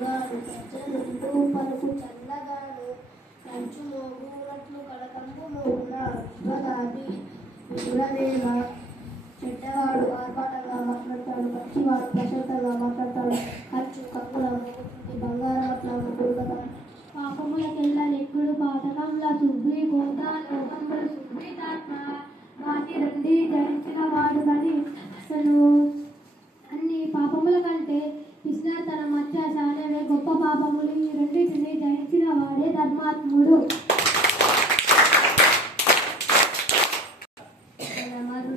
గాను ప్రజలు పలుకు చల్లగాను కంచు మోగునట్లు కలకంపు మోగున విశ్వదాది విడుదలేమ చెడ్డవాడు ఆర్భాటంగా మాట్లాడతాడు, పక్షివాడు ప్రశాంతంగా మాట్లాడతాడు, ఖర్చు కంగుల మోగుతుంది బంగారం అట్లా ముగ్గురు కదా. పాపములకెల్లా లెక్కుడు పాతకంలా సుబ్బి కోట లోకములు సుబ్బితాత్మ వాటి రెండి ధరించిన వాడు కానీ అసలు అన్ని పాపముల కంటే పిసినాతనం అత్యాశ అనేవే గొప్ప పాపములు. ఈ రెండింటిని జయించిన వాడే ధర్మాత్ముడు.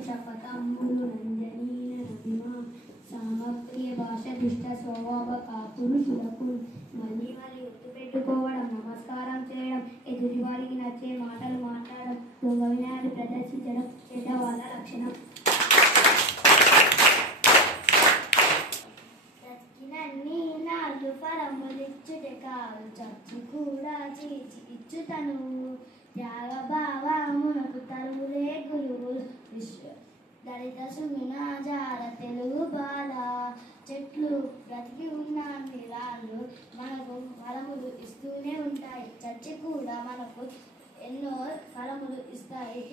శపథములు నంజనీన నభిమా సామప్రియ భాష దుష్ట స్వభావ కాపురుషులకు మళ్ళీ మళ్ళీ గుర్తుపెట్టుకోవడం, నమస్కారం చేయడం, ఎదుటి వారికి నచ్చే మాటలు మాట్లాడడం, దొంగ వినయాన్ని ప్రదర్శించడం చెడ్డ వాళ్ళ లక్షణం. బ్రతికినన్ని నాళ్ళు ఫలములిచ్చుటే కాదు, చచ్చు కూడా చీచి ఇచ్చుతను. త్యాగభావమునకు తరువులే గురువు దళిత సుమినాజాల తెలుగు బాల. చెట్లు బ్రతికి ఉన్న రాళ్ళు మనకు ఫలములు ఇస్తూనే ఉంటాయి, చచ్చి కూడా మనకు ఎన్నో ఫలములు ఇస్తాయి.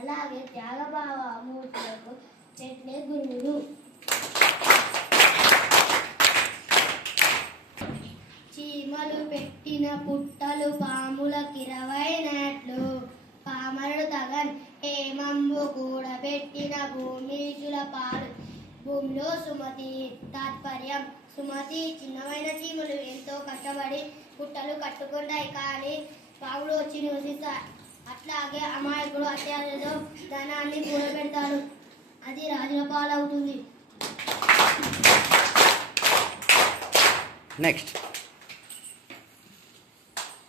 అలాగే త్యాగభావ మూర్తులకు చెట్లే గురువులు. చీమలు పెట్టిన పుట్టలు పాములకిరవైనట్లు, పామరుడు తగన్ హేమంబు కూడా పెట్టిన భూమిషుల పాలు భూమిలో సుమతి. తాత్పర్యం: సుమతి చిన్నమైన చీమలు ఎంతో కష్టపడి పుట్టలు కట్టుకుంటాయి, కానీ పాములు వచ్చి నివసిస్తాయి. అట్లాగే అమాయకుడు అత్యాశతో ధనాన్ని కూడబెడతాడు, అది రాజుల పాలవుతుంది. నెక్స్ట్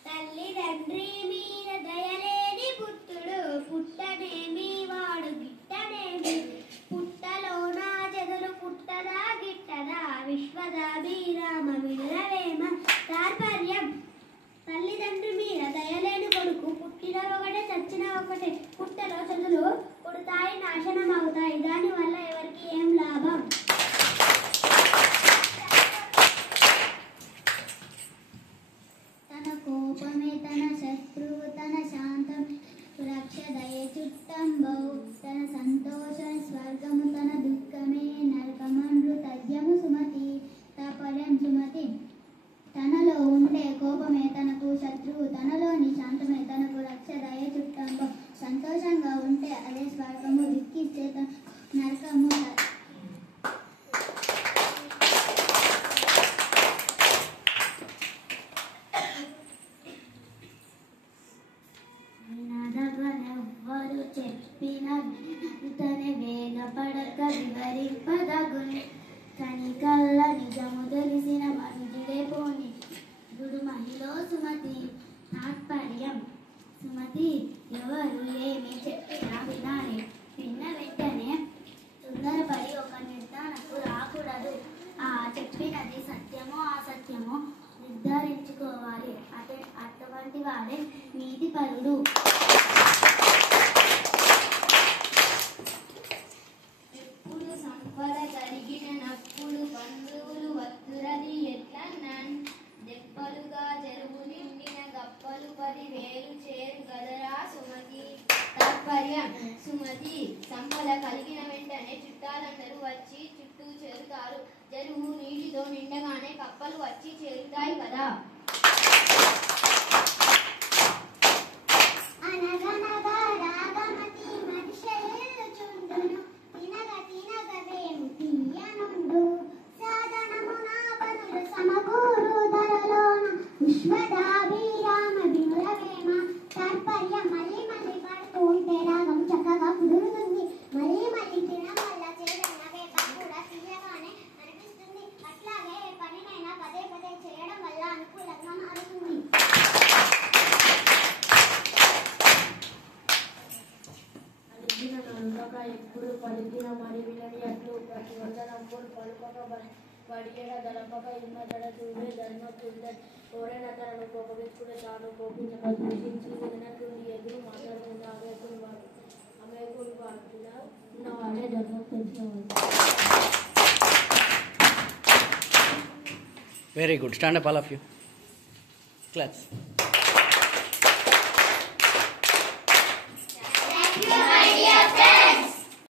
తల్లిదండ్రి మీద దయలేని పుత్రుడు పుట్టనేమి వాడు గిట్టనేమి. పుట్టలోన జగలు పుట్టదా గిట్టదా విశ్వదాభిరామ వినురవేమ. తాత్పర్యం: తల్లిదండ్రి మీద దయలేని కొడుకు పుట్టిన ఒకటే చచ్చిన ఒకటే. పుట్టలో చెదులు పుడతాయి, నాశనం అవుతాయి, దానివల్ల ఎవరికి ఏం లాభం? తన కోపమే తన శత్రువు, తన శాంతం సురక్ష దయ చుట్టంబౌ. తన సంతోషం స్వర్గము, తన దుఃఖమే నరకమండ్రు తథ్యము సుమతి. తాపర్యం: సుమతి తనలో ఉండే కోపమే తనకు శత్రువు, తనలోని శాంతమే తనకు రక్ష దయ చుట్టంబౌ. సంతోషంగా ఉంటే అదే స్వర్గము, దుఃఖిస్తే నరకము. ఎవ్వరు చెప్పిన తనే వేగపడక వివరింపదగుని, కనికల్ల నిజము తెలిసిన మనుజుడే పోని గుడు మహిళ సుమతి. తాత్పర్యం: సుమతి ఎవరు ఏమి చెప్పినా వినాలి, విన్న వెంటనే తొందరపడి ఒక నిర్ధారణకు రాకూడదు. ఆ చెప్పినది సత్యమో అసత్యమో నిర్ధారించుకోవాలి, అటువంటి వాడే నీతిపరుడు. ఎప్పుడు సంపద కలిగిన నప్పుడు బంధువులు వత్తురది ఎట్లన్నాన్. దెప్పలుగా చెరువు నిండిన గప్పలు 10,000 చేరు గదరా సుమతి. తాత్పర్యం: సుమతి సంపద కలిగిన వెంటనే చుట్టాలందరూ వచ్చి చుట్టూ చేరుతారు. చెరువు నీటితో నిండగానే కప్పలు వచ్చి చేరుతాయి కదా. విశ్వదాభిరామ వినురవేమ. తాత్పర్యం: మళ్ళీ మళ్ళీ పడుతూ ఉంటే రాగం చక్కగా కుదురుతుంది. మళ్ళీ మళ్ళీ తినడం వల్ల చేదన్న వేప కూడా తీయగానే అనిపిస్తుంది. అట్లాగే పనినైనా పదే పదే చేయడం వల్ల అనుకూలంగా మారుతుంది. అడిగిన నలుగక ఎప్పుడు పలికిన మరి వినని అట్లు ప్రతి వందనప్పుడు పలుకక పడిగడ దళపక ఇన్న జడ చూడే ధర్మ చూడే. ఎవరైనా తనను కోపగించుకుంటే తాను కోపించక దూషించి వినట్టుండి ఎదురు మాట్లాడుతున్న అమెకుడు వాడు ఉన్నవాడే ధర్మం తెలిసినవాడు. Very good. Stand up, all of you. Claps.